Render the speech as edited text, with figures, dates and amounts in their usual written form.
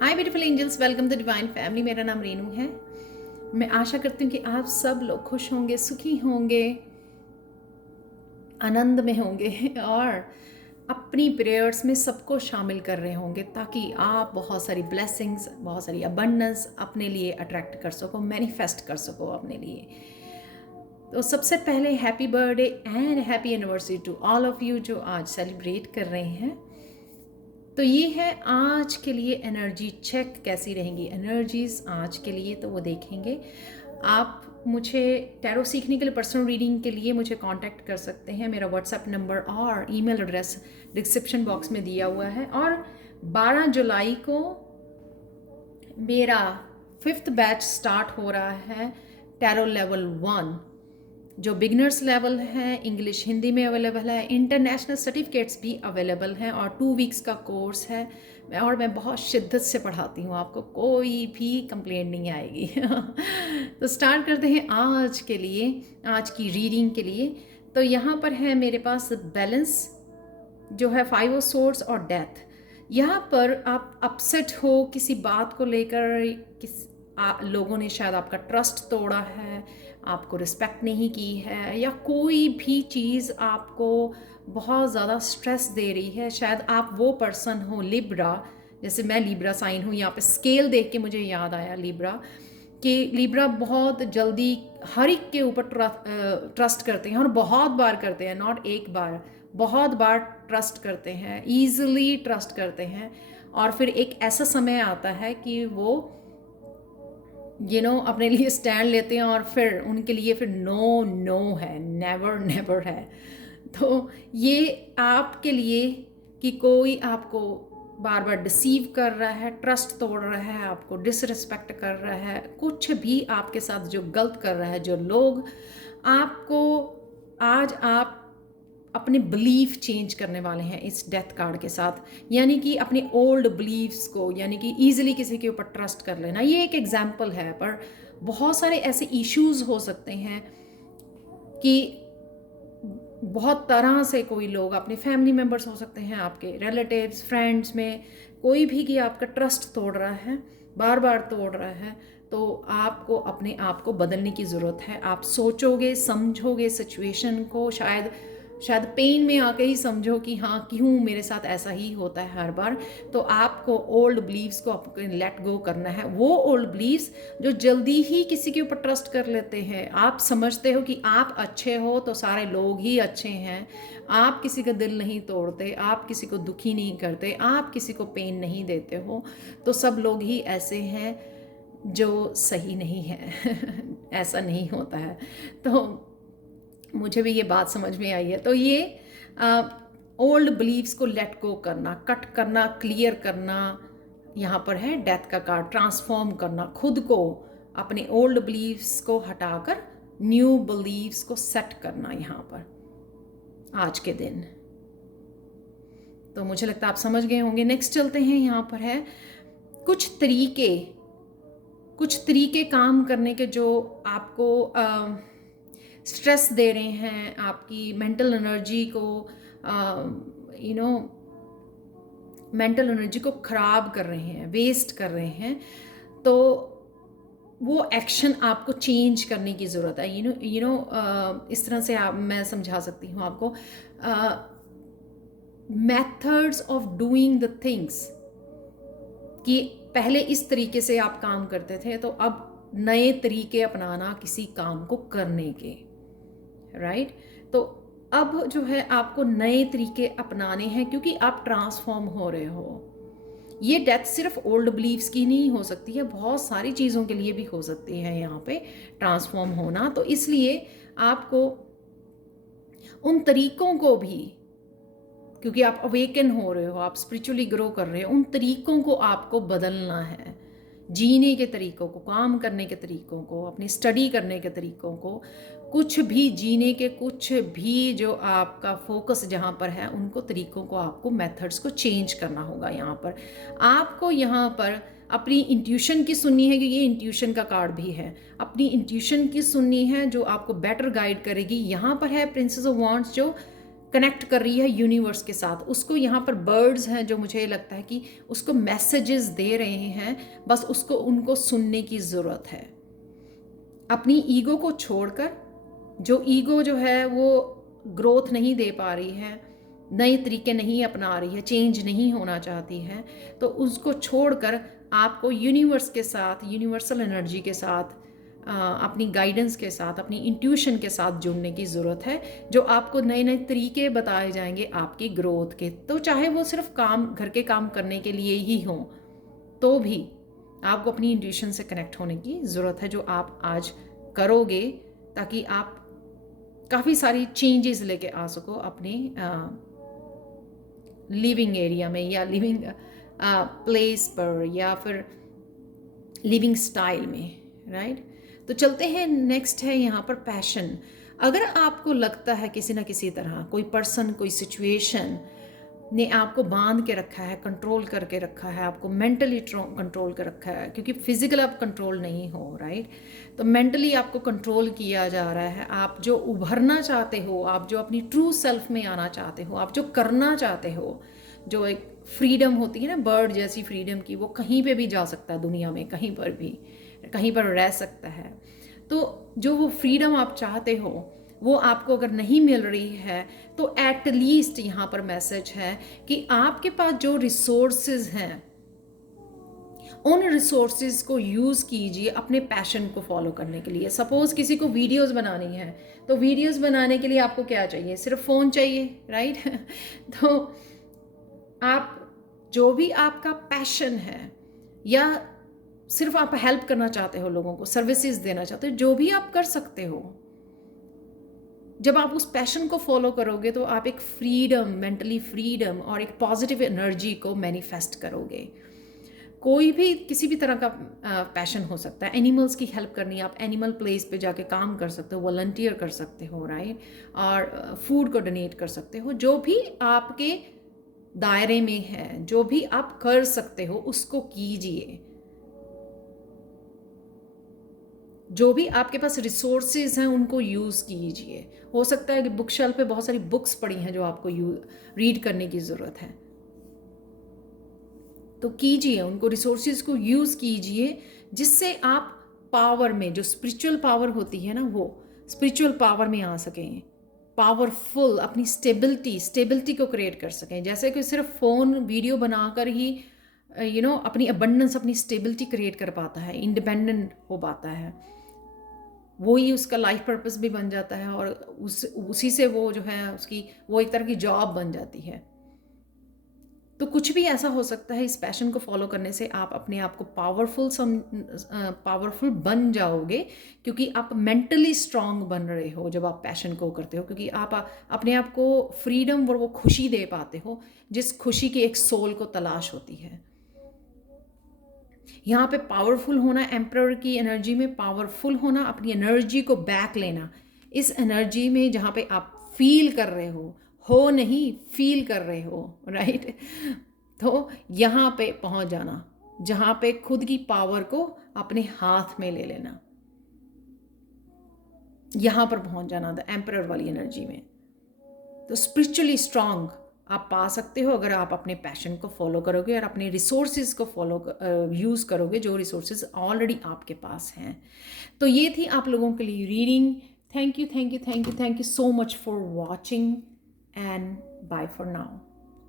Hi beautiful angels, welcome to divine family. मेरा नाम रेनू है। मैं आशा करती हूँ कि आप सब लोग खुश होंगे, सुखी होंगे, आनंद में होंगे और अपनी प्रेयर्स में सबको शामिल कर रहे होंगे ताकि आप बहुत सारी ब्लेसिंग्स, बहुत सारी अबंडेंस अपने लिए अट्रैक्ट कर सको, मैनिफेस्ट कर सको अपने लिए। तो सबसे पहले happy birthday and happy anniversary to all of you जो आज सेलिब्रेट कर रहे हैं। तो ये है आज के लिए एनर्जी चेक, कैसी रहेंगी एनर्जीज आज के लिए, तो वो देखेंगे। आप मुझे टैरो सीखने के लिए, पर्सनल रीडिंग के लिए मुझे कांटेक्ट कर सकते हैं। मेरा व्हाट्सएप नंबर और ईमेल एड्रेस डिस्क्रिप्शन बॉक्स में दिया हुआ है। और 12 जुलाई को मेरा 5th बैच स्टार्ट हो रहा है, टैरो लेवल 1, जो बिगनर्स लेवल है, इंग्लिश हिंदी में अवेलेबल है, इंटरनेशनल सर्टिफिकेट्स भी अवेलेबल हैं और 2 वीक्स का कोर्स है। और मैं बहुत शिद्दत से पढ़ाती हूँ, आपको कोई भी कंप्लेंट नहीं आएगी तो स्टार्ट करते हैं आज के लिए, आज की रीडिंग के लिए। तो यहाँ पर है मेरे पास बैलेंस जो है, 5 ऑफ सोर्ड्स और डेथ। यहाँ पर आप अपसेट हो किसी बात को लेकर, लोगों ने शायद आपका ट्रस्ट तोड़ा है, आपको रिस्पेक्ट नहीं की है, या कोई भी चीज़ आपको बहुत ज़्यादा स्ट्रेस दे रही है। शायद आप वो पर्सन हो लिब्रा, जैसे मैं लिब्रा साइन हूँ। यहाँ पे स्केल देख के मुझे याद आया लिब्रा, कि लिब्रा बहुत जल्दी हर एक के ऊपर ट्रस्ट करते हैं और बहुत बार करते हैं, नॉट एक बार, बहुत बार ट्रस्ट करते हैं, ईजिली ट्रस्ट करते हैं। और फिर एक ऐसा समय आता है कि वो अपने लिए स्टैंड लेते हैं और फिर उनके लिए फिर नो नो है, नेवर नेवर है। तो ये आपके लिए कि कोई आपको बार बार डिसीव कर रहा है, ट्रस्ट तोड़ रहा है, आपको डिसरिस्पेक्ट कर रहा है, कुछ भी आपके साथ जो गलत कर रहा है, जो लोग आपको, आज आप अपने बिलीफ चेंज करने वाले हैं इस डेथ कार्ड के साथ। यानी कि अपने ओल्ड बिलीफ्स को, यानी कि ईजिली किसी के ऊपर ट्रस्ट कर लेना, ये एक एग्जाम्पल है। पर बहुत सारे ऐसे इश्यूज हो सकते हैं कि बहुत तरह से कोई लोग, अपने फैमिली मेम्बर्स हो सकते हैं, आपके रिलेटिव्स, फ्रेंड्स में कोई भी, कि आपका ट्रस्ट तोड़ रहा है, बार बार तोड़ रहा है। तो आपको अपने आप को बदलने की ज़रूरत है। आप सोचोगे, समझोगे सिचुएशन को, शायद पेन में आके ही समझो कि हाँ, क्यों मेरे साथ ऐसा ही होता है हर बार। तो आपको ओल्ड बिलीव्स को आपको लेट गो करना है। वो ओल्ड बिलीव्स जो जल्दी ही किसी के ऊपर ट्रस्ट कर लेते हैं। आप समझते हो कि आप अच्छे हो तो सारे लोग ही अच्छे हैं, आप किसी का दिल नहीं तोड़ते, आप किसी को दुखी नहीं करते, आप किसी को पेन नहीं देते हो, तो सब लोग ही ऐसे हैं, जो सही नहीं है ऐसा नहीं होता है। तो मुझे भी ये बात समझ में आई है। तो ये ओल्ड बिलीव्स को लेट गो करना, कट करना, क्लियर करना, यहाँ पर है डेथ का कार्ड। ट्रांसफॉर्म करना खुद को, अपने ओल्ड बिलीव्स को हटाकर न्यू बिलीव्स को सेट करना यहाँ पर आज के दिन। तो मुझे लगता है आप समझ गए होंगे। नेक्स्ट चलते हैं। यहाँ पर है कुछ तरीके काम करने के जो आपको स्ट्रेस दे रहे हैं, आपकी मेंटल एनर्जी को, मेंटल एनर्जी को ख़राब कर रहे हैं, वेस्ट कर रहे हैं। तो वो एक्शन आपको चेंज करने की ज़रूरत है। इस तरह से मैं समझा सकती हूँ आपको। Methods of doing the things, कि पहले इस तरीके से आप काम करते थे, तो अब नए तरीके अपनाना किसी काम को करने के, राइट। तो अब जो है आपको नए तरीके अपनाने हैं, क्योंकि आप ट्रांसफॉर्म हो रहे हो। ये डेथ सिर्फ ओल्ड बिलीव्स की नहीं हो सकती है, बहुत सारी चीज़ों के लिए भी हो सकती है यहाँ पे ट्रांसफॉर्म होना। तो इसलिए आपको उन तरीकों को भी, क्योंकि आप अवेकन हो रहे हो, आप स्पिरिचुअली ग्रो कर रहे हो, उन तरीकों को आपको बदलना है। जीने के तरीकों को, काम करने के तरीकों को, अपनी स्टडी करने के तरीकों को, कुछ भी जीने के, कुछ भी जो आपका फोकस जहाँ पर है, उनको तरीकों को, आपको मेथड्स को चेंज करना होगा। यहाँ पर आपको, यहाँ पर अपनी इंट्यूशन की सुननी है, क्योंकि ये इंट्यूशन का कार्ड भी है। अपनी इंट्यूशन की सुननी है जो आपको बेटर गाइड करेगी। यहाँ पर है प्रिंसेस ऑफ वांड्स, जो कनेक्ट कर रही है यूनिवर्स के साथ। उसको यहाँ पर बर्ड्स हैं जो मुझे लगता है कि उसको मैसेजेस दे रहे हैं, बस उसको उनको सुनने की ज़रूरत है। अपनी ईगो को छोड़कर, जो ईगो जो है वो ग्रोथ नहीं दे पा रही है, नए तरीके नहीं अपना रही है, चेंज नहीं होना चाहती है, तो उसको छोड़कर आपको यूनिवर्स के साथ, यूनिवर्सल एनर्जी के साथ, अपनी गाइडेंस के साथ, अपनी इंट्यूशन के साथ जुड़ने की ज़रूरत है, जो आपको नए नए तरीके बताए जाएंगे आपकी ग्रोथ के। तो चाहे वो सिर्फ काम, घर के काम करने के लिए ही हों, तो भी आपको अपनी इंट्यूशन से कनेक्ट होने की ज़रूरत है, जो आप आज करोगे, ताकि आप काफ़ी सारी चेंजेस लेके आ सको अपने लिविंग एरिया में, या लिविंग प्लेस पर, या फिर लिविंग स्टाइल में, राइट। तो चलते हैं, नेक्स्ट है यहाँ पर पैशन। अगर आपको लगता है किसी ना किसी तरह कोई पर्सन, कोई सिचुएशन ने आपको बांध के रखा है, कंट्रोल करके रखा है, आपको मेंटली कंट्रोल कर रखा है, क्योंकि फिजिकल आप कंट्रोल नहीं हो, राइट। तो मेंटली आपको कंट्रोल किया जा रहा है। आप जो उभरना चाहते हो, आप जो अपनी ट्रू सेल्फ में आना चाहते हो, आप जो करना चाहते हो, जो एक फ्रीडम होती है ना, बर्ड जैसी फ्रीडम की, वो कहीं पे भी जा सकता है दुनिया में, कहीं पर भी, कहीं पर रह सकता है। तो जो वो फ्रीडम आप चाहते हो, वो आपको अगर नहीं मिल रही है, तो एट लीस्ट यहाँ पर मैसेज है कि आपके पास जो रिसोर्सेज हैं, उन रिसोर्सेज को यूज़ कीजिए अपने पैशन को फॉलो करने के लिए। सपोज़ किसी को वीडियोस बनानी है, तो वीडियोस बनाने के लिए आपको क्या चाहिए? सिर्फ फ़ोन चाहिए, राइट। तो आप जो भी आपका पैशन है, या सिर्फ आप हेल्प करना चाहते हो, लोगों को सर्विसेज देना चाहते हो, जो भी आप कर सकते हो, जब आप उस पैशन को फॉलो करोगे तो आप एक फ्रीडम, मेंटली फ्रीडम और एक पॉजिटिव एनर्जी को मैनिफेस्ट करोगे। कोई भी किसी भी तरह का पैशन हो सकता है। एनिमल्स की हेल्प करनी, आप एनिमल प्लेस पे जाके काम कर सकते हो, वॉलंटियर कर सकते हो, राइट, और फूड को डोनेट कर सकते हो। जो भी आपके दायरे में है, जो भी आप कर सकते हो, उसको कीजिए। जो भी आपके पास रिसोर्सेज हैं, उनको यूज़ कीजिए। हो सकता है कि बुक शेल्फ पे बहुत सारी बुक्स पड़ी हैं जो आपको रीड करने की ज़रूरत है, तो कीजिए, उनको रिसोर्सेज को यूज़ कीजिए, जिससे आप पावर में, जो स्पिरिचुअल पावर होती है ना, वो स्पिरिचुअल पावर में आ सकें, पावरफुल, अपनी स्टेबिलिटी को क्रिएट कर सकें। जैसे कि सिर्फ फ़ोन वीडियो बनाकर ही अपनी अबंडेंस, अपनी स्टेबिलिटी क्रिएट कर पाता है, इंडिपेंडेंट हो पाता है, वही उसका लाइफ पर्पस भी बन जाता है, और उसी से वो जो है उसकी वो एक तरह की जॉब बन जाती है। तो कुछ भी ऐसा हो सकता है, इस पैशन को फॉलो करने से आप अपने आप को पावरफुल बन जाओगे, क्योंकि आप मेंटली स्ट्रांग बन रहे हो जब आप पैशन को करते हो, क्योंकि आप अपने आप को फ्रीडम और वो खुशी दे पाते हो, जिस खुशी की एक सोल को तलाश होती है। यहाँ पे पावरफुल होना, एम्परर की एनर्जी में पावरफुल होना, अपनी एनर्जी को बैक लेना, इस एनर्जी में जहाँ पे आप फील कर रहे हो नहीं, फील कर रहे हो, राइट। तो यहाँ पे पहुँच जाना, जहाँ पे खुद की पावर को अपने हाथ में ले लेना, यहाँ पर पहुँच जाना, द एम्परर वाली एनर्जी में। तो स्पिरिचुअली स्ट्रांग आप पा सकते हो अगर आप अपने पैशन को फॉलो करोगे और अपने रिसोर्सेज को यूज़ करोगे, जो रिसोर्सेज ऑलरेडी आपके पास हैं। तो ये थी आप लोगों के लिए reading. Thank you so much for watching, and bye for now.